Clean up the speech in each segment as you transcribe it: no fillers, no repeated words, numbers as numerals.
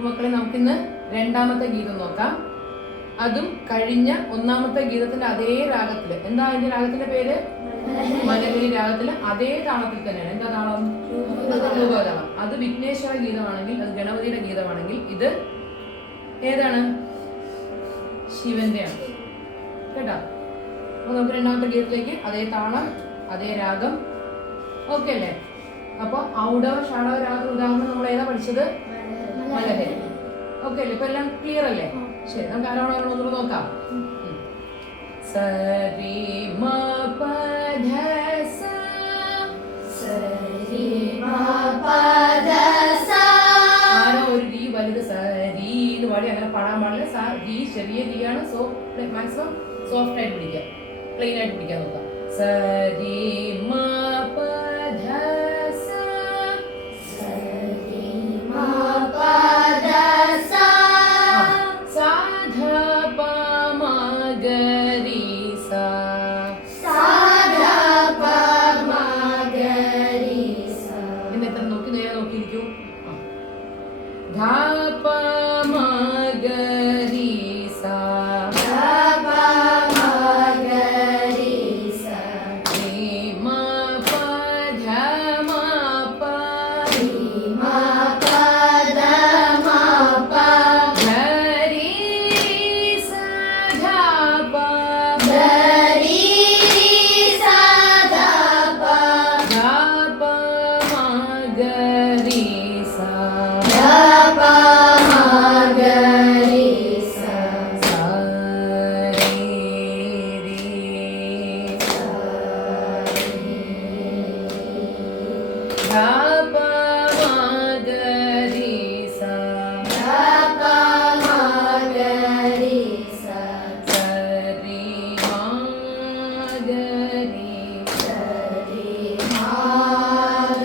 മക്കളെ നമുക്കിന്ന് രണ്ടാമത്തെ ഗീതം നോക്കാം. അതും കഴിഞ്ഞ ഒന്നാമത്തെ ഗീതത്തിന്റെ അതേ രാഗത്തില്. എന്താ അതിന്റെ രാഗത്തിന്റെ പേര്? മലഹരി രാഗത്തില് അതേ താളത്തിൽ തന്നെയാണ്. എന്താ താളം? രൂപതാളം. അത് വിഘ്നേശ്വര ഗീതമാണെങ്കിൽ, അത് ഗണപതിയുടെ ഗീതമാണെങ്കിൽ, ഇത് ഏതാണ്? ശിവന്റെ ആണ് കേട്ടോ. അപ്പൊ നമുക്ക് രണ്ടാമത്തെ ഗീതത്തിലേക്ക് അതേ താളം, അതേ രാഗം. ഓക്കെ അല്ലേ? അപ്പൊ ഔഡവ ഷാഡവ രാഗ ഉദാഹരണം നമ്മൾ ഏതാ പഠിച്ചത്? മലഹരി. ഓക്കെ അല്ലേ? ഇപ്പൊ എല്ലാം ക്ലിയർ അല്ലേ? ശരി, നമുക്ക് ആരോടാണോ ഒന്നുകൂടെ നോക്കാം. സരി മ പ ധ സ, സരി മ പ ധ സ. ആരോ ഒരു രീ വലുത് സരി എന്ന് പാടി അങ്ങനെ പാടാൻ പാടില്ല. സ രീ ചെറിയ രീ ആണ്. സോ മാക്സിമം സോഫ്റ്റ് ആയിട്ട് പിടിക്കാം, പ്ലെയിൻ ആയിട്ട് പിടിക്കാൻ നോക്കാം. സരി മ പ ധ സ, സരി മ പ ധ സ. സ ധ പ മ ഗ രി സ, സ ധ പ മ ഗ രി സ. എന്നെ എത്ര നോക്കി നേരെ നോക്കിയിരിക്കൂ. ധ പ മ ഗ രി സ, ധ പ മ ഗ രി സ. രി മ പ ധ മ പ, രി മ പ ധ മ പ. ഗ രി സ ധ പ, ഗ രി സ ധ പ. ധ പ മ ഗ രി സ, ധ പ മ ഗ രി സ. സ രി രി ധ പ മ ഗ രി സ, ധ പ മ ഗ രി സ. സ രി മ ഗ രി, സ രി മ ഗ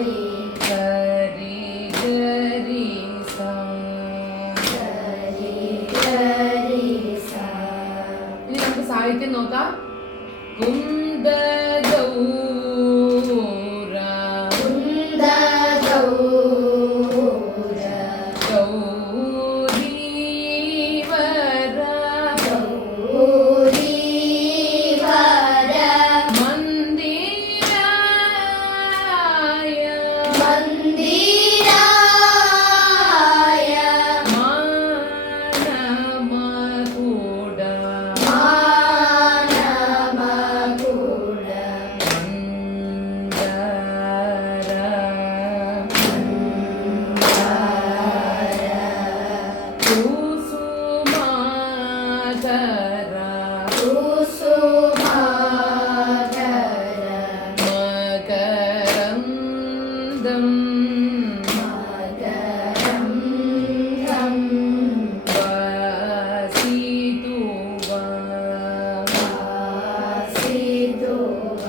രി. സ രി ഗ രി സ. സ രി ഗ രി സ. ഇനി നമുക്ക് സാഹിത്യം നോക്കാം. കുന്ദ ഗൗര, കുന്ദ ഗൗര, ഗൗരീ വര, ഗൗരീ വര. മന്ദിരായ മന്ദിരായ മാനമകുട, മാനമകുട. മന്ദര, കുസുമാകര, കുസുമാകര, മകരന്ദം മകരന്ദം വസിതുവ. വാസിതുവ.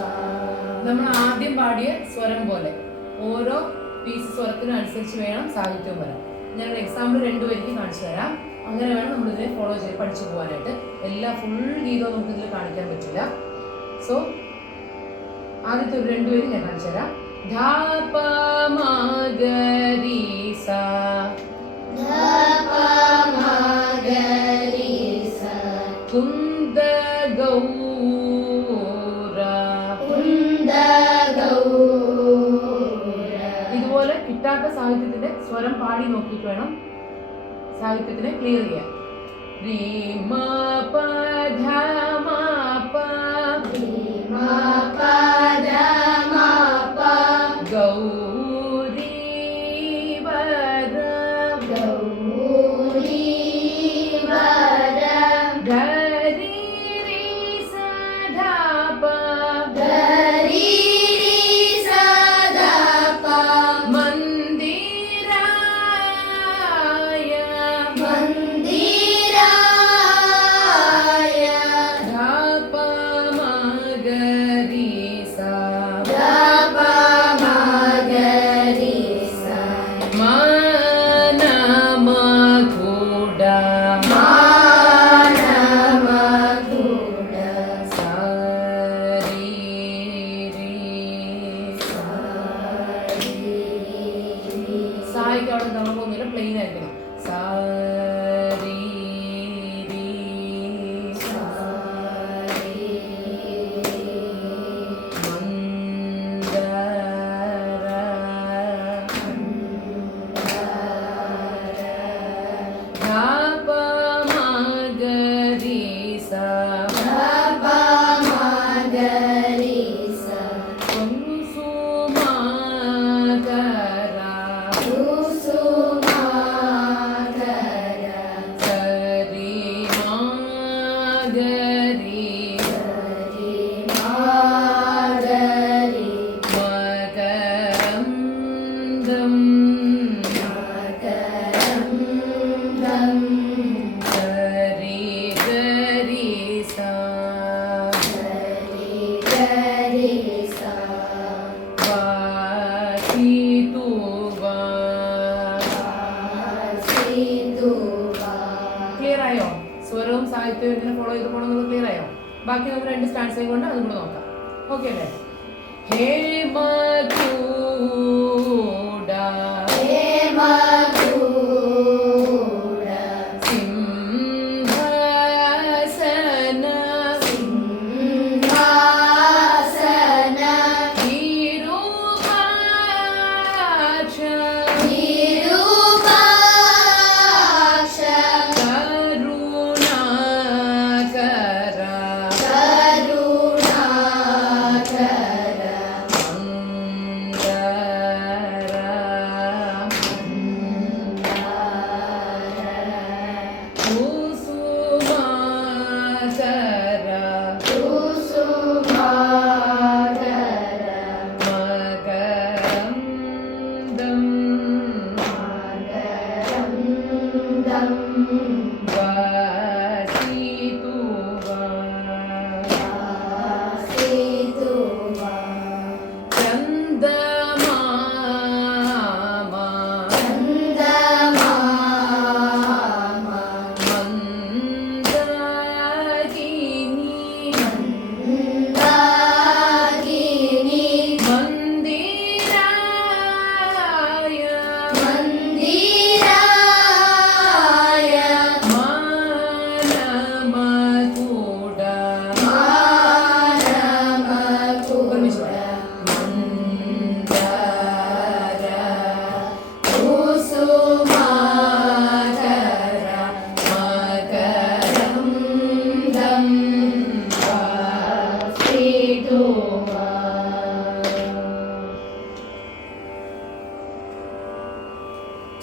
നമ്മൾ ആദ്യം പാടിയ സ്വരം പോലെ ഓരോ പീസ് സ്വരത്തിനും അനുസരിച്ച് വേണം സാഹിത്യവും വരാൻ. ഞാൻ എക്സാമ്പിൾ രണ്ടുപേർക്ക് കാണിച്ചു തരാം. അങ്ങനെ വേണം നമ്മൾ ഇതിനെ ഫോളോ ചെയ്ത് പഠിച്ചു പോകാനായിട്ട്. എല്ലാ ഫുൾ ഗീതവും നമുക്ക് ഇതിൽ കാണിക്കാൻ പറ്റില്ല. സോ ആദ്യത്തെ ഒരു രണ്ടുപേരും ഞാൻ കാണിച്ചു തരാം. ധ പ മ ഗ രി സ, ധ പ മ ഗ രി സ. കുന്ദ ഗൗര. കുന്ദ ഗൗര. ഇതുപോലെ കിട്ടാത്ത സാഹിത്യത്തിന്റെ സ്വരം പാടി നോക്കിയിട്ട് വേണം സാഹിത്യത്തിനെ ക്ലിയർ ചെയ്യാൻ. രി മ പ ധ മ പ, രി മ പ ധ മ പ. ഗൗരീ വര, ഗൗരീ വര. ധ രി രി സ ധ പ, ഗ രി സ ധ പ. മന്ദിരായ മന്ദിരായ ധ പ മ ഗ രി സ, ധ പ മ ഗ രി സ. മാനമകുട, മാനമകുട. സ രി രി. സ രി രി. സാ സായിക്ക് അവിടെ നമുക്കൊന്നുമില്ല, പ്ലെയിൻ ആയിരിക്കണം. സാ രീ രീ സാ രീ മന്ദ ര ധ പ മ ഗ രി സ ക്ലിയർ ആയോ? സ്വരവും സാഹിത്യവും ഇങ്ങനെ ഫോളോ ചെയ്ത് പോകണമെന്നത് ക്ലിയർ ആയോ? ബാക്കി നമുക്ക് 2 സ്റ്റാൻഡ്സയും കൊണ്ട് അതും കൂടെ നോക്കാം. ഓക്കെ അല്ലേ? ഹേ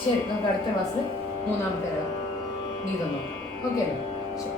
ശരി, നമുക്ക് അടുത്ത ക്ലാസ്സിൽ 3ാമത്തെ ഗീതം നോക്കാം. ഓക്കെ അല്ലേ? ശരി.